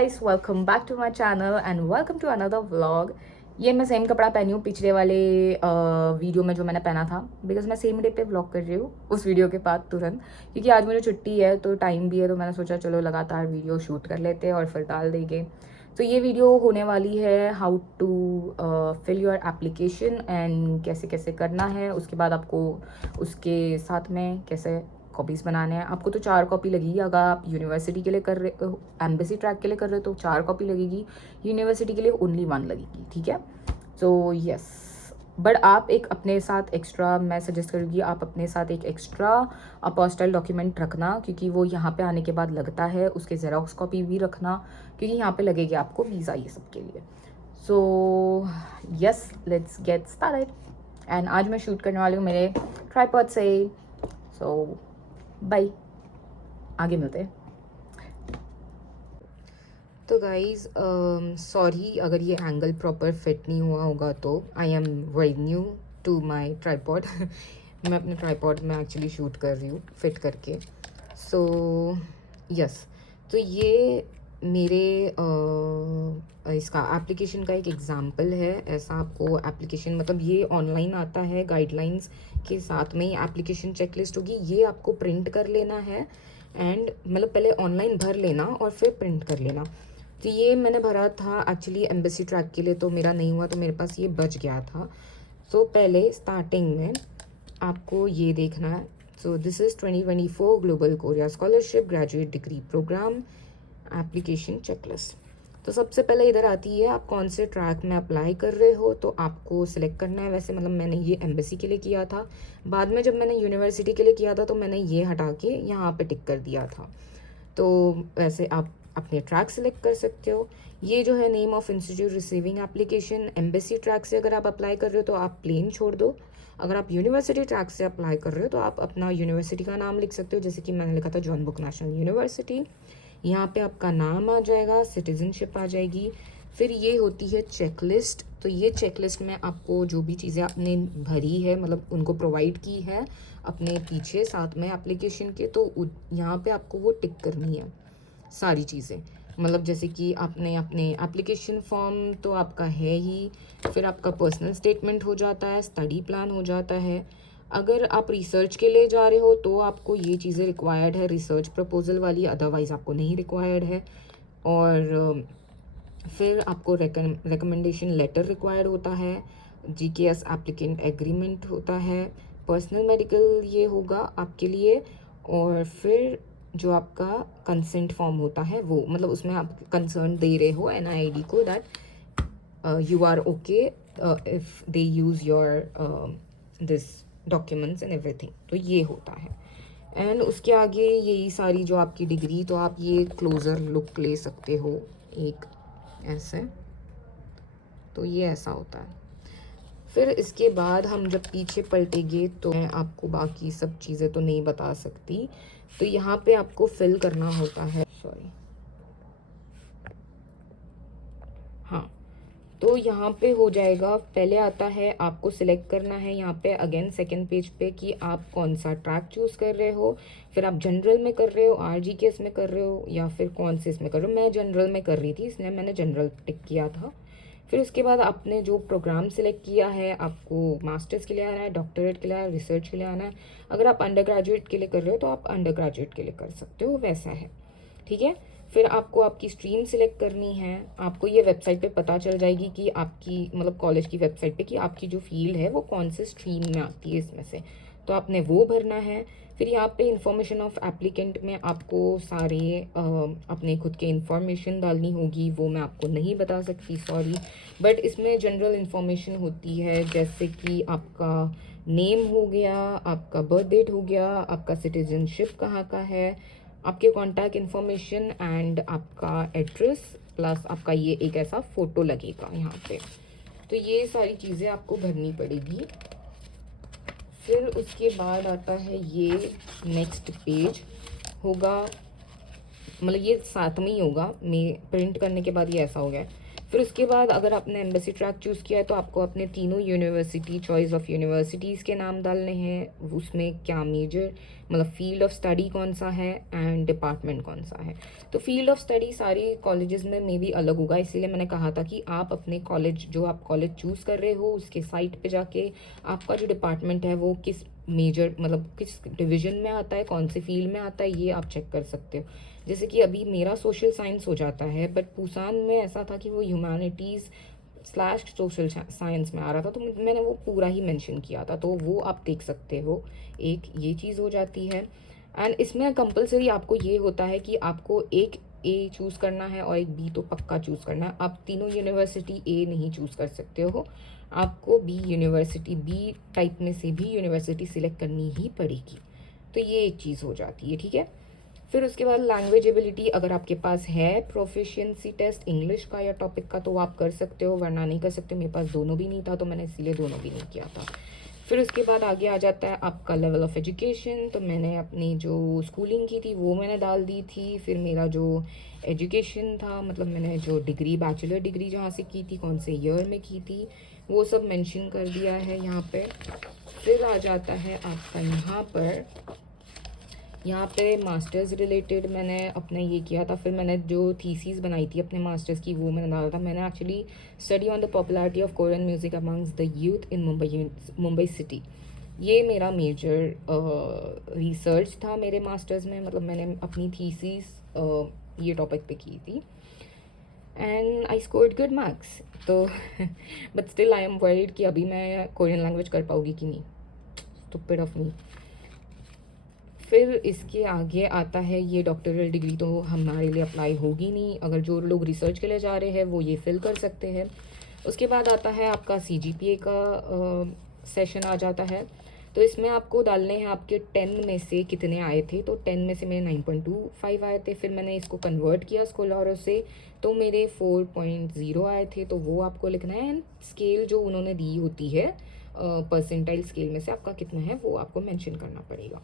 Guys, welcome back to my channel and welcome to another vlog. ये मैं same कपड़ा पहनी हूँ पिछले वाले वीडियो में जो मैंने पहना था, बिकॉज मैं सेम डे पे व्लॉग कर रही हूँ उस वीडियो के बाद तुरंत, क्योंकि आज मुझे छुट्टी है तो टाइम भी है, तो मैंने सोचा चलो लगातार वीडियो शूट कर लेते हैं और फिर डाल देंगे। तो ये वीडियो होने वाली है how to fill your application and कैसे कैसे करना है, उसके बाद आपको उसके साथ में कैसे कॉपीज़ बनाने हैं। आपको तो 4 कॉपी लगेगी अगर आप यूनिवर्सिटी के लिए कर रहे हो, एम्बेसी ट्रैक के लिए कर रहे हो तो 4 कॉपी लगेगी, यूनिवर्सिटी के लिए ओनली 1 लगेगी, ठीक है। तो यस, बट आप एक अपने साथ एक्स्ट्रा, मैं सजेस्ट करूँगी आप अपने साथ एक एक्स्ट्रा अपोस्टाइल डॉक्यूमेंट रखना, क्योंकि वो यहाँ पे आने के बाद लगता है। उसके जेरोक्स कॉपी भी रखना, क्योंकि यहाँ पे लगेगी आपको वीज़ा ये सब के लिए। So yes, let's get started. And आज मैं शूट करने वाली हूँ मेरे ट्राइपॉड से। सो बाय, आगे मिलते हैं। तो गाइज सॉरी अगर ये एंगल प्रॉपर फिट नहीं हुआ होगा, तो I am very new to my tripod. मैं अपने ट्राईपॉड में एक्चुअली शूट कर रही हूँ फिट करके। सो यस, तो ये मेरे इसका एप्लीकेशन का एक एग्जाम्पल है। ऐसा आपको एप्लीकेशन, मतलब ये ऑनलाइन आता है, गाइडलाइंस के साथ में ही एप्लीकेशन चेकलिस्ट होगी। ये आपको प्रिंट कर लेना है एंड मतलब पहले ऑनलाइन भर लेना और फिर प्रिंट कर लेना। तो ये मैंने भरा था एक्चुअली एम्बेसी ट्रैक के लिए, तो मेरा नहीं हुआ, तो मेरे पास ये बच गया था। तो पहले स्टार्टिंग में आपको ये देखना है। So this is 2024 global Korea scholarship graduate degree programme application checklist. तो सबसे पहले इधर आती है आप कौन से ट्रैक में अप्लाई कर रहे हो, तो आपको सिलेक्ट करना है। वैसे मतलब मैंने ये एम्बेसी के लिए किया था, बाद में जब मैंने यूनिवर्सिटी के लिए किया था तो मैंने ये हटा के यहाँ पे टिक कर दिया था। तो वैसे आप अपने ट्रैक सिलेक्ट कर सकते हो। ये जो है name of institute receiving application, embassy track से अगर आप अप्लाई कर रहे हो तो आप प्लेन छोड़ दो। अगर आप यूनिवर्सिटी ट्रैक से अप्लाई कर रहे हो तो आप अपना यूनिवर्सिटी का नाम लिख सकते हो, जैसे कि मैंने लिखा था जॉन बुक नेशनल यूनिवर्सिटी। यहाँ पे आपका नाम आ जाएगा, सिटीजनशिप आ जाएगी। फिर ये होती है चेकलिस्ट। तो ये चेकलिस्ट में आपको जो भी चीज़ें आपने भरी है, मतलब उनको प्रोवाइड की है अपने पीछे साथ में एप्लीकेशन के, तो यहाँ पे आपको वो टिक करनी है सारी चीज़ें। मतलब जैसे कि आपने अपने एप्लीकेशन फॉर्म तो आपका है ही, फिर आपका पर्सनल स्टेटमेंट हो जाता है, स्टडी प्लान हो जाता है। अगर आप रिसर्च के लिए जा रहे हो तो आपको ये चीज़ें रिक्वायर्ड है, रिसर्च प्रपोजल वाली, अदरवाइज़ आपको नहीं रिक्वायर्ड है। और फिर आपको रिकमेंडेशन लेटर रिक्वायर्ड होता है, जीकेएस एप्लीकेंट एग्रीमेंट होता है, पर्सनल मेडिकल ये होगा आपके लिए। और फिर जो आपका कंसेंट फॉर्म होता है वो, मतलब उसमें आप कंसर्न दे रहे हो एनआईडी को that you are okay if they use your this documents and everything. तो ये होता है। एंड उसके आगे यही सारी जो आपकी डिग्री, तो आप ये क्लोज़र लुक ले सकते हो एक ऐसे। तो ये ऐसा होता है। फिर इसके बाद हम जब पीछे पलटेंगे तो मैं आपको बाकी सब चीज़ें तो नहीं बता सकती। तो यहाँ पे आपको फिल करना होता है, सॉरी, हाँ। तो यहाँ पे हो जाएगा, पहले आता है आपको सिलेक्ट करना है यहाँ पे अगेन सेकंड पेज पे कि आप कौन सा ट्रैक चूज़ कर रहे हो। फिर आप जनरल में कर रहे हो, आरजीकेएस में कर रहे हो, या फिर कौन से इसमें कर रहे हो। मैं जनरल में कर रही थी, इसलिए मैंने जनरल टिक किया था। फिर उसके बाद आपने जो प्रोग्राम सिलेक्ट किया है, आपको मास्टर्स के लिए आना है, डॉक्टरेट के लिए, रिसर्च के लिए आना है। अगर आप अंडर ग्रेजुएट के लिए कर रहे हो तो आप अंडर ग्रेजुएट के लिए कर सकते हो, वैसा है, ठीक है। फिर आपको आपकी स्ट्रीम सिलेक्ट करनी है। आपको ये वेबसाइट पे पता चल जाएगी कि आपकी, मतलब कॉलेज की वेबसाइट पे, कि आपकी जो फील्ड है वो कौन से स्ट्रीम में आती है इसमें से, तो आपने वो भरना है। फिर यहाँ पे इंफॉर्मेशन ऑफ एप्लीकेंट में आपको सारे अपने खुद के इंफॉर्मेशन डालनी होगी, वो मैं आपको नहीं बता सकती, सॉरी। बट इसमें जनरल इंफॉर्मेशन होती है, जैसे कि आपका नेम हो गया, आपका बर्थ डेट हो गया, आपका सिटीजनशिप कहाँ का है, आपके कॉन्टैक्ट इन्फॉर्मेशन एंड आपका एड्रेस, प्लस आपका ये एक ऐसा फ़ोटो लगेगा यहाँ पे। तो ये सारी चीज़ें आपको भरनी पड़ेगी। फिर उसके बाद आता है ये नेक्स्ट पेज होगा, मतलब ये साथ में ही होगा, मैं प्रिंट करने के बाद ये ऐसा हो गया है। फिर उसके बाद अगर आपने एम्बेसी ट्रैक चूज़ किया है तो आपको अपने तीनों यूनिवर्सिटी, चॉइस ऑफ यूनिवर्सिटीज़ के नाम डालने हैं, उसमें क्या मेजर मतलब फील्ड ऑफ स्टडी कौन सा है एंड डिपार्टमेंट कौन सा है। तो फील्ड ऑफ स्टडी सारे कॉलेजेस में मे बी अलग होगा, इसीलिए मैंने कहा था कि आप अपने कॉलेज, जो आप कॉलेज चूज़ कर रहे हो उसके साइट पे जाके आपका जो डिपार्टमेंट है वो किस मेजर मतलब किस डिवीजन में आता है, कौन से फील्ड में आता है, ये आप चेक कर सकते हो। जैसे कि अभी मेरा सोशल साइंस हो जाता है, बट पूसान में ऐसा था कि वो ह्यूमैनिटीज़ स्लैश सोशल साइंस में आ रहा था, तो मैंने वो पूरा ही मेंशन किया था, तो वो आप देख सकते हो। एक ये चीज़ हो जाती है। एंड इसमें कंपलसरी आपको ये होता है कि आपको एक ए चूज़ करना है और एक बी तो पक्का चूज़ करना है। आप तीनों यूनिवर्सिटी ए नहीं चूज़ कर सकते हो, आपको बी यूनिवर्सिटी, बी टाइप में से भी यूनिवर्सिटी सिलेक्ट करनी ही पड़ेगी। तो ये एक चीज़ हो जाती है, ठीक है। फिर उसके बाद लैंग्वेज एबिलिटी, अगर आपके पास है प्रोफिशिएंसी टेस्ट इंग्लिश का या टॉपिक का तो आप कर सकते हो, वरना नहीं कर सकते। मेरे पास दोनों भी नहीं था तो मैंने इसीलिए दोनों भी नहीं किया था। फिर उसके बाद आगे आ जाता है आपका लेवल ऑफ एजुकेशन। तो मैंने अपनी जो स्कूलिंग की थी वो मैंने डाल दी थी। फिर मेरा जो एजुकेशन था, मतलब मैंने जो डिग्री, बैचलर डिग्री जहाँ से की थी, कौन से ईयर में की थी, वो सब मेंशन कर दिया है यहाँ पे। फिर आ जाता है आपका यहाँ पे मास्टर्स रिलेटेड मैंने अपने ये किया था। फिर मैंने जो थीसीस बनाई थी अपने मास्टर्स की वो मैंने डाला था। मैंने actually study on the popularity of Korean music amongst the youth in Mumbai city. ये मेरा मेजर रिसर्च था मेरे मास्टर्स में, मतलब मैंने अपनी थीसीस ये टॉपिक पे की थी and I scored good marks. तो but still I am worried कि अभी मैं कोरियन लैंग्वेज कर पाऊँगी कि नहीं, स्टूपिड ऑफ मी। फिर इसके आगे आता है ये डॉक्टरल डिग्री तो हमारे लिए अप्लाई होगी नहीं, अगर जो लोग रिसर्च के लिए जा रहे हैं वो ये फिल कर सकते हैं। उसके बाद आता है आपका CGPA का सेशन आ जाता है। तो इसमें आपको डालने हैं आपके 10 में से कितने आए थे। तो 10 में से मेरे 9.25 आए थे। फिर मैंने इसको कन्वर्ट किया स्कोलारों से तो मेरे 4.0 आए थे, तो वो आपको लिखना है। एंड स्केल जो उन्होंने दी होती है परसेंटाइल स्केल में से आपका कितना है वो आपको मेंशन करना पड़ेगा।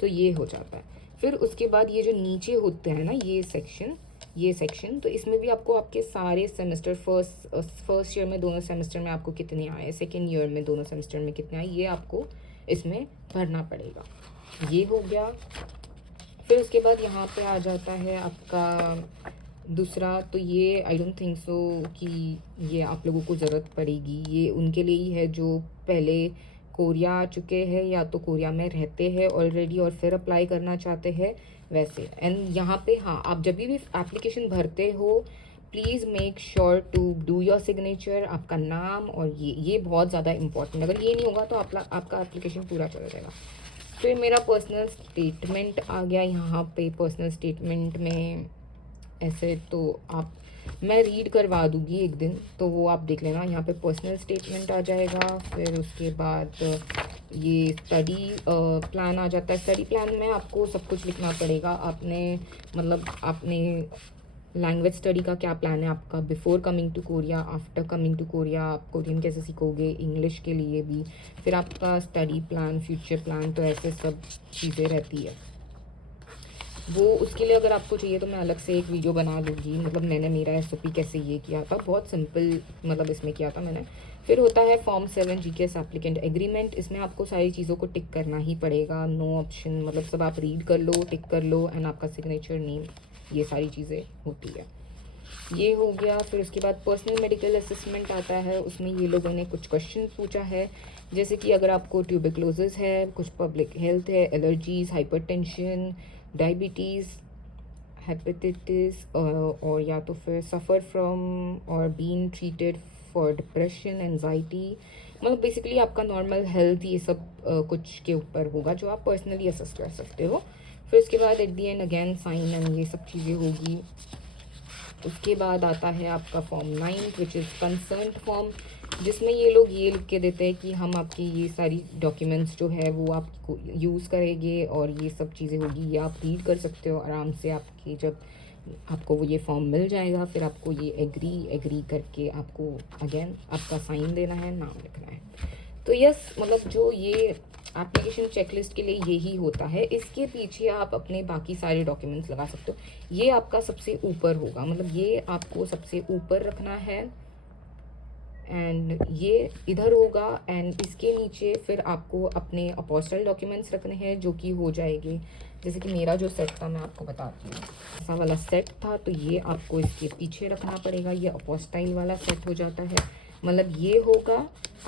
तो ये हो जाता है। फिर उसके बाद ये जो नीचे होते हैं ना ये सेक्शन, तो इसमें भी आपको आपके सारे सेमेस्टर, फर्स्ट ईयर में दोनों सेमेस्टर में आपको कितने आए, सेकेंड ईयर में दोनों सेमेस्टर में कितने आए, ये आपको इसमें भरना पड़ेगा। ये हो गया। फिर उसके बाद यहाँ पे आ जाता है आपका दूसरा। तो ये आई डोंट थिंक सो कि ये आप लोगों को ज़रूरत पड़ेगी, ये उनके लिए ही है जो पहले कोरिया आ चुके हैं या तो कोरिया में रहते हैं ऑलरेडी और फिर अप्लाई करना चाहते हैं वैसे। एंड यहाँ पे हाँ, आप जब भी एप्लीकेशन भरते हो please make sure to do your signature, आपका नाम, और ये बहुत ज़्यादा इंपॉर्टेंट। अगर ये नहीं होगा तो आपका एप्लीकेशन पूरा चला जाएगा। फिर मेरा पर्सनल स्टेटमेंट आ गया यहाँ पे। पर्सनल स्टेटमेंट में ऐसे तो मैं रीड करवा दूँगी एक दिन, तो वो आप देख लेना। यहाँ पे पर्सनल स्टेटमेंट आ जाएगा। फिर उसके बाद ये स्टडी प्लान आ जाता है। स्टडी प्लान में आपको सब कुछ लिखना पड़ेगा। आपने लैंग्वेज स्टडी का क्या प्लान है आपका, before coming to Korea, after coming to Korea आप कोरियन कैसे सीखोगे, इंग्लिश के लिए भी। फिर आपका स्टडी प्लान, फ्यूचर प्लान, तो ऐसे सब चीज़ें रहती है। वो उसके लिए अगर आपको चाहिए तो मैं अलग से एक वीडियो बना दूँगी, मतलब मैंने मेरा SOP कैसे ये किया था, बहुत सिंपल मतलब इसमें किया था मैंने। फिर होता है फॉर्म 7 GKS एप्लीकेंट एग्रीमेंट। इसमें आपको सारी चीज़ों को टिक करना ही पड़ेगा, नो ऑप्शन, मतलब सब आप रीड कर लो, टिक कर लो, एंड आपका सिग्नेचर, नेम, ये सारी चीज़ें होती है। ये हो गया। फिर उसके बाद पर्सनल मेडिकल असेसमेंट आता है। उसमें ये लोगों ने कुछ क्वेश्चन पूछा है, जैसे कि अगर आपको ट्यूबरक्लोसिस है, कुछ पब्लिक हेल्थ है, एलर्जीज, हाइपरटेंशन, डायबिटीज़, हेपेटाइटिस, और या तो फिर suffer from or been treated for depression, anxiety, मतलब बेसिकली आपका नॉर्मल हेल्थ, ये सब कुछ के ऊपर होगा जो आप पर्सनली असेस कर सकते हो। फिर उसके बाद at the and again sine and ये सब चीज़ें होगी। उसके बाद आता है आपका form 9 which is concerned form, जिसमें ये लोग ये लिख के देते हैं कि हम आपकी ये सारी डॉक्यूमेंट्स जो है वो आपको यूज़ करेंगे और ये सब चीज़ें होगी। ये आप रीड कर सकते हो आराम से। आपकी जब आपको वो ये फॉर्म मिल जाएगा फिर आपको ये एग्री करके आपको अगेन आपका साइन देना है, नाम लिखना है। तो यस, मतलब जो ये एप्लीकेशन चेकलिस्ट के लिए यही होता है। इसके पीछे आप अपने बाकी सारे डॉक्यूमेंट्स लगा सकते हो। ये आपका सबसे ऊपर होगा, मतलब ये आपको सबसे ऊपर रखना है, एंड ये इधर होगा, एंड इसके नीचे फिर आपको अपने अपोस्टाइल डॉक्यूमेंट्स रखने हैं जो कि हो जाएंगे। जैसे कि मेरा जो सेट था मैं आपको बताती हूँ, ऐसा वाला सेट था, तो ये आपको इसके पीछे रखना पड़ेगा। ये अपोस्टाइल वाला सेट हो जाता है, मतलब ये होगा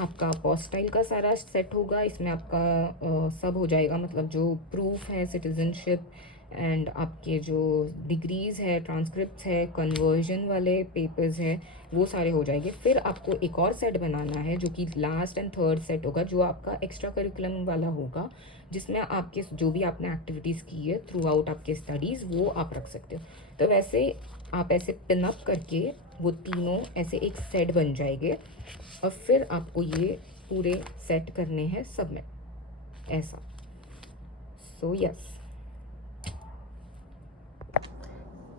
आपका अपोस्टाइल का सारा सेट होगा। इसमें आपका सब हो जाएगा, मतलब जो प्रूफ है सिटीजनशिप, एंड आपके जो डिग्रीज़ है, ट्रांसक्रिप्ट्स है, कन्वर्जन वाले पेपर्स है, वो सारे हो जाएंगे। फिर आपको एक और सेट बनाना है जो कि लास्ट एंड थर्ड सेट होगा, जो आपका एक्स्ट्रा करिकुलम वाला होगा, जिसमें आपके जो भी आपने एक्टिविटीज़ की है थ्रू आउट आपके स्टडीज़, वो आप रख सकते हो। तो वैसे आप ऐसे पिनअप करके वो तीनों ऐसे एक सेट बन जाएंगे, और फिर आपको ये पूरे सेट करने हैं सबमिट, ऐसा। सो यस,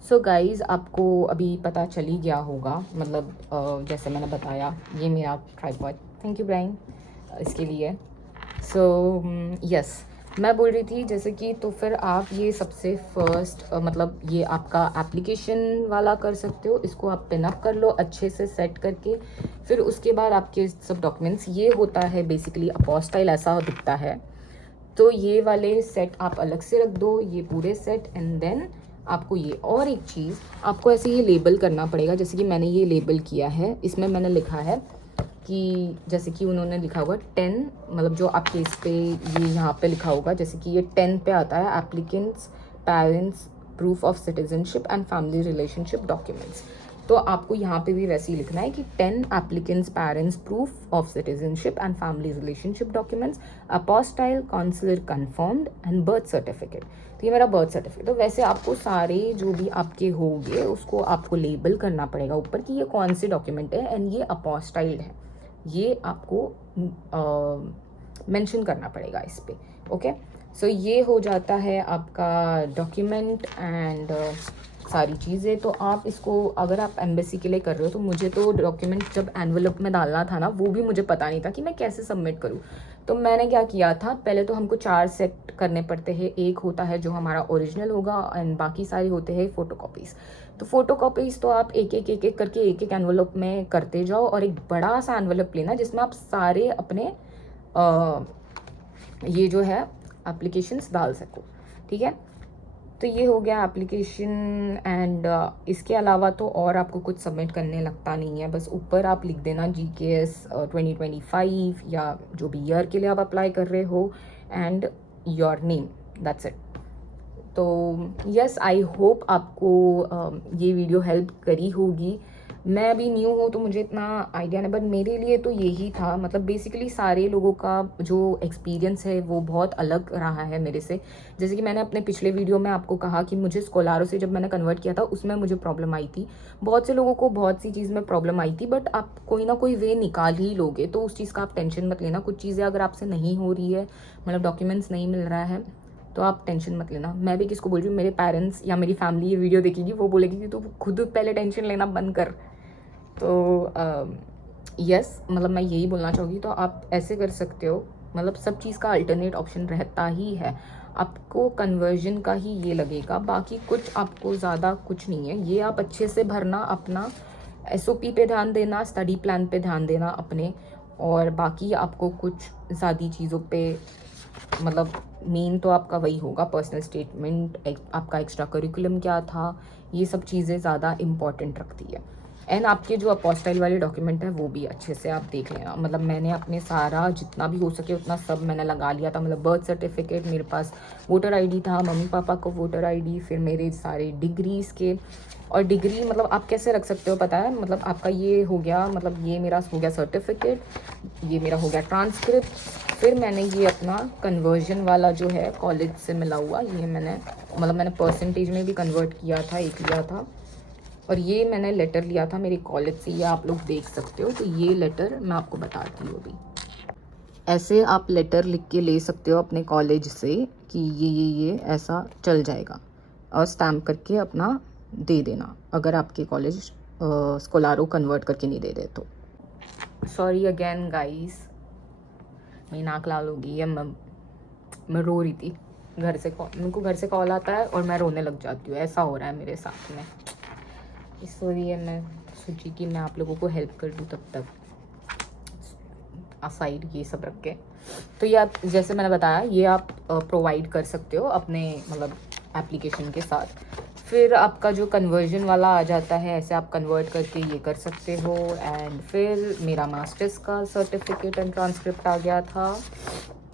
सो गाइज़ आपको अभी पता चल ही गया होगा, मतलब जैसे मैंने बताया, ये मेरा ट्राइपॉड, थैंक यू ब्राइन इसके लिए। सो यस, मैं बोल रही थी जैसे कि, तो फिर आप ये सबसे फर्स्ट मतलब ये आपका एप्लीकेशन वाला कर सकते हो, इसको आप पिनअप कर लो अच्छे से सेट करके। फिर उसके बाद आपके सब डॉक्यूमेंट्स, ये होता है बेसिकली अपोस्टाइल, ऐसा दिखता है। तो ये वाले सेट आप अलग से रख दो, ये पूरे सेट, एंड देन आपको ये और एक चीज़ आपको ऐसे ये लेबल करना पड़ेगा। जैसे कि मैंने ये लेबल किया है, इसमें मैंने लिखा है कि जैसे कि उन्होंने लिखा होगा 10, मतलब जो आपके इस पे ये यहाँ पे लिखा होगा, जैसे कि ये 10 पे आता है, applicants parents proof of citizenship and family relationship documents. तो आपको यहाँ पे भी वैसे ही लिखना है कि 10 applicants parents proof of citizenship and family relationship documents, apostille, consular confirmed and birth certificate. तो ये मेरा बर्थ सर्टिफिकेट। तो वैसे आपको सारे जो भी आपके होंगे उसको आपको लेबल करना पड़ेगा ऊपर कि ये कौन से डॉक्यूमेंट है, एंड ये अपोस्टाइल्ड है, ये आपको मेंशन करना पड़ेगा इस पे। ओके, सो ये हो जाता है आपका डॉक्यूमेंट एंड सारी चीज़ें। तो आप इसको अगर आप एम्बेसी के लिए कर रहे हो, तो मुझे तो डॉक्यूमेंट जब एनवलप में डालना था ना, वो भी मुझे पता नहीं था कि मैं कैसे सबमिट करूँ। तो मैंने क्या किया था, पहले तो हमको 4 सेट करने पड़ते हैं। एक होता है जो हमारा ओरिजिनल होगा, एंड बाकी सारे होते हैं फ़ोटो कॉपीज़। तो फ़ोटो कॉपीज़ तो आप एक एक करके एक एक एनवलप में करते जाओ, और एक बड़ा सा एनवलप लेना जिसमें आप सारे अपने ये जो है एप्लीकेशंस डाल सको। ठीक है, तो ये हो गया एप्लीकेशन, एंड इसके अलावा तो और आपको कुछ सबमिट करने लगता नहीं है। बस ऊपर आप लिख देना GKS 2025 या जो भी ईयर के लिए आप अप्लाई कर रहे हो, and your name, that's it. तो यस, आई होप आपको ये वीडियो हेल्प करी होगी। मैं अभी न्यू हूँ तो मुझे इतना आइडिया नहीं, बट मेरे लिए तो यही था। मतलब बेसिकली सारे लोगों का जो एक्सपीरियंस है वो बहुत अलग रहा है मेरे से। जैसे कि मैंने अपने पिछले वीडियो में आपको कहा कि मुझे स्कोलारो से जब मैंने कन्वर्ट किया था उसमें मुझे प्रॉब्लम आई थी। बहुत से लोगों को बहुत सी चीज़ में प्रॉब्लम आई थी, बट आप कोई ना कोई वे निकाल ही लोगे, तो उस चीज़ का आप टेंशन मत लेना। कुछ चीज़ें अगर आपसे नहीं हो रही है, मतलब डॉक्यूमेंट्स नहीं मिल रहा है, तो आप टेंशन मत लेना। मैं भी किसको बोल रही हूँ, मेरे पेरेंट्स या मेरी फैमिली ये वीडियो देखेगी, वो बोलेगी कि तू खुद पहले टेंशन लेना बंद कर। तो यस, मतलब मैं यही बोलना चाहूँगी। तो आप ऐसे कर सकते हो, मतलब सब चीज़ का अल्टरनेट ऑप्शन रहता ही है। आपको कन्वर्जन का ही ये लगेगा, बाकी कुछ आपको ज़्यादा कुछ नहीं है। ये आप अच्छे से भरना, अपना SOP पे ध्यान देना, स्टडी प्लान पे ध्यान देना अपने, और बाकी आपको कुछ ज़्यादा चीज़ों पे, मतलब मेन तो आपका वही होगा, पर्सनल स्टेटमेंट, आपका एक्स्ट्रा करिकुलम क्या था, ये सब चीज़ें ज़्यादा इम्पॉर्टेंट रखती है। एंड आपके जो अपोस्टाइल वाले डॉक्यूमेंट है वो भी अच्छे से आप देख लेना। मतलब मैंने अपने सारा जितना भी हो सके उतना सब मैंने लगा लिया था। मतलब बर्थ सर्टिफिकेट, मेरे पास वोटर ID था, मम्मी पापा को वोटर ID, फिर मेरे सारे डिग्रीज़ के। और डिग्री मतलब आप कैसे रख सकते हो पता है, मतलब आपका ये हो गया, मतलब ये मेरा हो गया सर्टिफिकेट, ये मेरा हो गया ट्रांसक्रिप्ट, फिर मैंने ये अपना कन्वर्जन वाला जो है कॉलेज से मिला हुआ, ये मैंने मतलब मैंने परसेंटेज में भी कन्वर्ट किया था, एक लिया था, और ये मैंने लेटर लिया था मेरे कॉलेज से, ये आप लोग देख सकते हो। तो ये लेटर मैं आपको बताती हूँ अभी। ऐसे आप लेटर लिख के ले सकते हो अपने कॉलेज से कि ये ऐसा चल जाएगा, और स्टैम्प करके अपना दे देना अगर आपके कॉलेज स्कोलारो कन्वर्ट करके नहीं दे रहे तो। सॉरी अगेन गाइस, मेरी नाक लाल होगी, या मैं रो रही थी, मेरे को घर से कॉल आता है और मैं रोने लग जाती हूँ, ऐसा हो रहा है मेरे साथ में। इसलिए मैं सोची कि मैं आप लोगों को हेल्प कर दूँ तब तक, असाइड ये सब रख के। तो ये आप, जैसे मैंने बताया, ये आप प्रोवाइड कर सकते हो अपने मतलब एप्लीकेशन के साथ। फिर आपका जो कन्वर्जन वाला आ जाता है, ऐसे आप कन्वर्ट करके ये कर सकते हो। एंड फिर मेरा मास्टर्स का सर्टिफिकेट एंड ट्रांसक्रिप्ट आ गया था।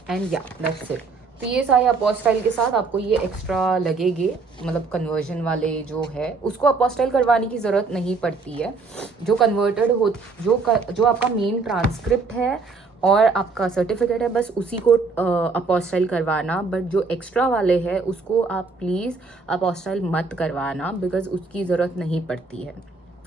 एंड या दैट्स इट। तो ये सारे अपोस्टाइल के साथ आपको ये एक्स्ट्रा लगेंगे, मतलब कन्वर्जन वाले जो है उसको अपोस्टाइल करवाने की ज़रूरत नहीं पड़ती है। जो कन्वर्टेड हो, जो आपका मेन ट्रांसक्रिप्ट है और आपका सर्टिफिकेट है, बस उसी को अपोस्टाइल करवाना। बट जो एक्स्ट्रा वाले हैं उसको आप प्लीज़ अपोस्टाइल मत करवाना, बिकॉज उसकी ज़रूरत नहीं पड़ती है।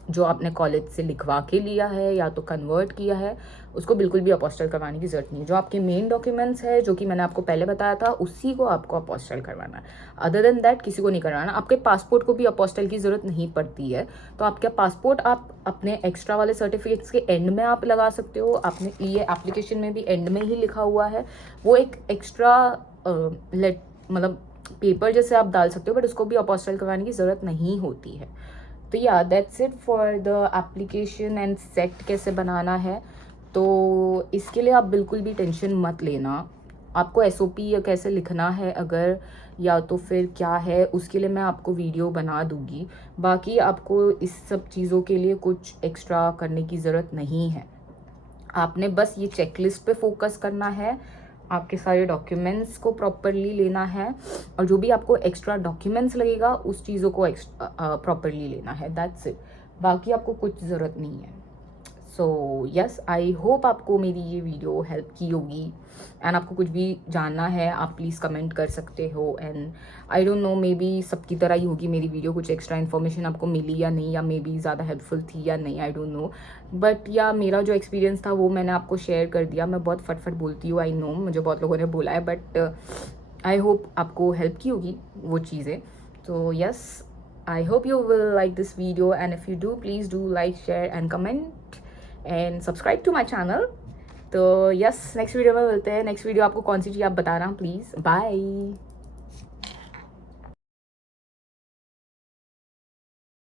जो आपने कॉलेज से लिखवा के लिया है या तो कन्वर्ट किया है, उसको बिल्कुल भी अपोस्टाइल करवाने की ज़रूरत नहीं है। जो आपके मेन डॉक्यूमेंट्स है, जो कि मैंने आपको पहले बताया था, उसी को आपको अपोस्टाइल करवाना है। अदर देन दैट किसी को नहीं करवाना। आपके पासपोर्ट को भी अपोस्टाइल की ज़रूरत नहीं पड़ती है। तो आपका पासपोर्ट आप अपने एक्स्ट्रा वाले सर्टिफिकेट्स के एंड में आप लगा सकते हो। आपने ये एप्लीकेशन में भी एंड में ही लिखा हुआ है, वो एक एक्स्ट्रा मतलब पेपर जैसे आप डाल सकते हो, बट उसको भी अपोस्टाइल करवाने की ज़रूरत नहीं होती है। तो या that's it for the application and set कैसे बनाना है। तो इसके लिए आप बिल्कुल भी टेंशन मत लेना। आपको एसओपी या कैसे लिखना है अगर, या तो फिर क्या है, उसके लिए मैं आपको वीडियो बना दूंगी। बाकी आपको इस सब चीज़ों के लिए कुछ एक्स्ट्रा करने की ज़रूरत नहीं है। आपने बस ये चेकलिस्ट पे फोकस करना है, आपके सारे डॉक्यूमेंट्स को प्रॉपरली लेना है, और जो भी आपको एक्स्ट्रा डॉक्यूमेंट्स लगेगा उस चीज़ों को प्रॉपरली लेना है। That's it. बाकी आपको कुछ ज़रूरत नहीं है। सो यस, आई होप आपको मेरी ये वीडियो हेल्प की होगी। एंड आपको कुछ भी जानना है आप प्लीज़ कमेंट कर सकते हो। And I don't know, may be सबकी तरह ही होगी मेरी वीडियो, कुछ एक्स्ट्रा इन्फॉर्मेशन आपको मिली या नहीं, या मे बी ज़्यादा हेल्पफुल थी या नहीं, आई डोंट नो। बट या मेरा जो एक्सपीरियंस था वो मैंने आपको शेयर कर दिया। मैं बहुत फटफट बोलती हूँ, आई नो, मुझे बहुत लोगों ने बोला है, बट आई होप आपको हेल्प की होगी वो चीज़ें। तो yes, I hope you will like this video, and if you do please do like, share and comment and subscribe to my channel. तो यस, नेक्स्ट वीडियो में मिलते हैं। नेक्स्ट वीडियो आपको कौन सी चाहिए आप बताना प्लीज़। बाय।